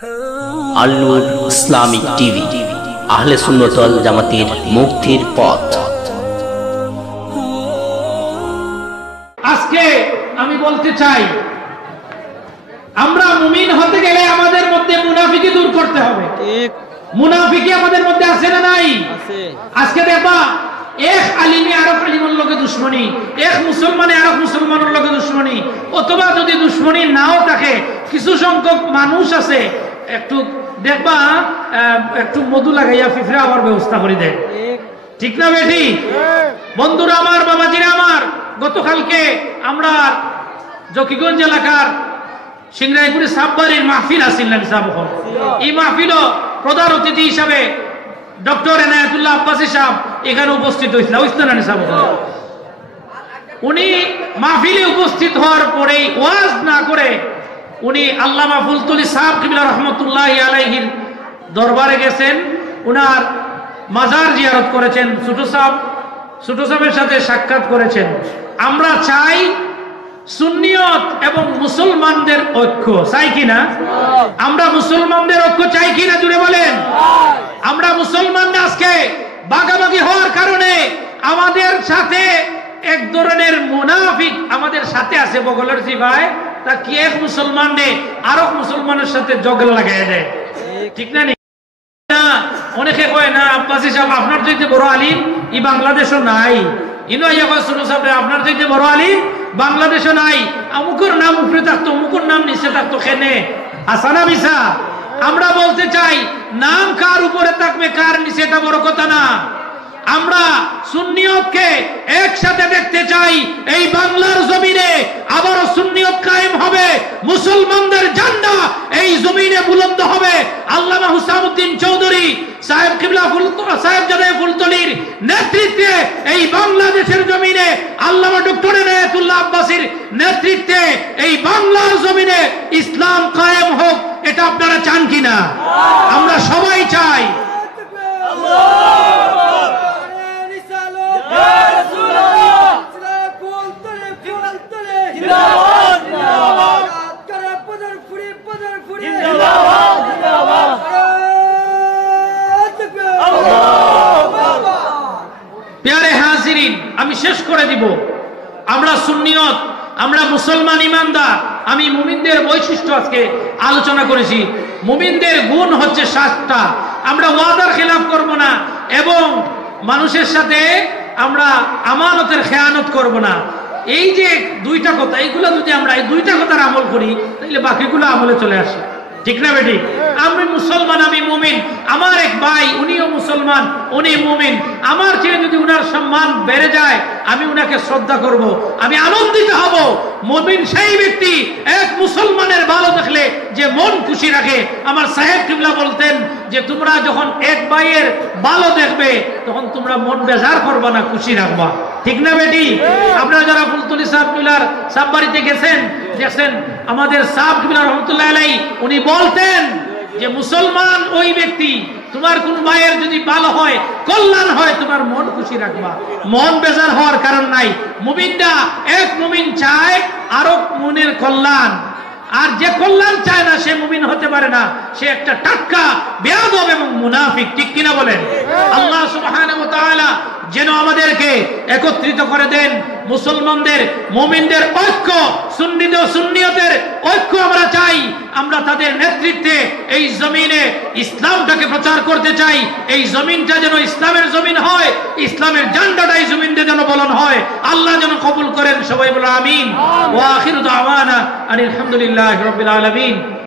NUR ISLAMIC TV আহলে সুন্নাত ওয়াল জামাতের মুক্তির পথ। আজকে আমি বলতে চাই, আমরা মুমিন হতে গেলে আমাদের মধ্যে মুনাফিকি দূর করতে হবে। ঠিক, মুনাফিকি আমাদের মধ্যে আছে না নাই? আছে। আজকে দেখবা এক আলিমে আরেক আলিমের লগে দুশমনী, এক মুসলমানে আরেক মুসলমানের লগে দুশমনী, অথবা যদি দুশমনী নাও থাকে কিছু সংখ্যক মানুষ আছে একটু দেখবা একটু মধু লাগাইয়া ফিফরা আবার ব্যবস্থা করে দেয়। ঠিক না বেটি? বন্ধুরা আমার, বাবাজিরা আমার, গতকালকে আমরা জকিগঞ্জ এলাকার সিংরাইপুরে সাববাড়ির মাহফিল আসিলেন সাহেব। এই মাহফিল প্রধান অতিথি হিসাবে ডক্টর এনায়েতুল্লাহ আব্বাসী সাহেব এখানে উপস্থিত হয়েছিল। উনি মাহফিলে উপস্থিত হওয়ার পরেই ওয়াজ না করে উনি আল্লামা ফুলতুলি সাহেব কিবলা রহমতুল্লাহি আলাইহির দরবারে গেছেন, উনার মাজার জিয়ারত করেছেন, ছোট সাহেবের সাথে সাক্ষাৎ করেছেন। আমরা চাই সুন্নিয়ত এবং মুসলমানদের ঐক্য, চাই কিনা? আমরা মুসলমানদের ঐক্য চাই কিনা? জুড়ে বলেন। আমরা মুসলমানরা আজকে ভাগাভাগি হওয়ার কারণে আমাদের সাথে এক ধরনের মুনাফিক আমাদের সাথে আছে, বগলের সিপাই তা কি এক মুসলমান নে আরেক মুসলমানের সাথে জগল লাগাই দেয়। ঠিক না? অনেকে কয় না আব্বাসী সাহেব আপনার চাইতে বড় আলিম এই বাংলাদেশও নাই, ইনো ইয়া কয় ছোট সাহেব আপনার চাইতে বড় আলিম বাংলাদেশও নাই, অমুকের নাম উপরে থাকতো অমুকের নাম নিচে থাকতো, খেনে আসানা বিসা। আমরা বলতে চাই নাম কার উপরে থাকবে কার নিচে এটা বড় কথা না। আমরা সুন্নিয়তকে একসাথে দেখতে চাই। এই বাংলার জমিনে আবারও সুন্নিয়ত কায়েম হবে, মুসলমানদের ঝান্ডা এই জমিনে বুলন্দ হবে। আল্লামা হুসামউদ্দিন চৌধুরী সাহেব কিবলা সাহেবজাদে ফুলতলির নেতৃত্বে এই বাংলাদেশের জমিনে আল্লামা ডক্টর এনায়েতুল্লাহ আব্বাসীর নেতৃত্বে এই বাংলার জমিনে ইসলাম কায়েম হোক। এটা আপনারা চান কিনা? আমরা সবাই চাই। প্যারে হাজিরিন, আমি শেষ করে দিব। আমরা সুন্নিয়ত, আমরা মুসলমান ইমানদার। আমি মুমিনদের বৈশিষ্ট্য আজকে আলোচনা করেছি। মুমিনদের গুণ হচ্ছে 7টা। আমরা ওয়াদার খেলাফ করব না এবং মানুষের সাথে আমরা আমানতের খেয়ানত করব না। এই যে 2টা কথা, এইগুলো যদি আমরা এই 2টা কথার আমল করি তাহলে বাকিগুলো আমলে চলে আসে। ঠিক না বেটি? আমি মুসলমান, আমি মুমিন, আমার এক ভাই উনিও মুসলমান উনি মুমিন, আমার চেয়ে যদি উনার সম্মান বেড়ে যায় আমি উনাকে শ্রদ্ধা করব, আমি আনন্দিত হব। মুমিন সেই ব্যক্তি এক মুসলমানের ভালো দেখলে যে মন খুশি রাখে। আমার সাহেব কিবলা বলতেন যে তোমরা যখন এক ভাইয়ের ভালো দেখবে তখন তোমরা মন বেজার করবা না, খুশি রাখবা। ঠিক না বেটি? আপনারা যারা ফুলতলি সাহেব কিবলার সাহেব বাড়িতে গেছেন দেখছেন, আমাদের সাহেব কিবলা রহমতুল্লাহ আলাইহি উনি বলতেন যে মুসলমান ওই ব্যক্তি, তোমার কোন ভাইয়ের যদি ভালো হয় কল্যাণ হয় তোমার মন খুশি রাখবা, মন বেজার হওয়ার কারণ নাই। মুমিনটা এক মুমিন চায় আরো মনের কল্যাণ, আর যে কল্যাণ চায় না সে মুমিন হতে পারে না, সে একটা টাটকা বেয়াদব এবং মুনাফিক। ঠিক কিনা বলেন? আল্লাহ সুবহানাহু ওয়া তাআলা যেন আমাদেরকে একত্রিত করে দেন। মুসলমানদের মুমিনদের ঐক্য, সুন্নিয়তের ঐক্য আমরা চাই। আমরা তাদের নেতৃত্বে এই জমিনে ইসলামটাকে প্রচার করতে চাই। এই জমিনটা যেন ইসলামের জমিন হয়, ইসলামের ঝান্ডাটা এই জমিনে যেন বলন হয়। আল্লাহ যেন কবুল করেন। সবাই বলো আমিন। ওয়া আখিরু দাওয়ানা আলহামদুলিল্লাহি রাব্বিল আলামিন।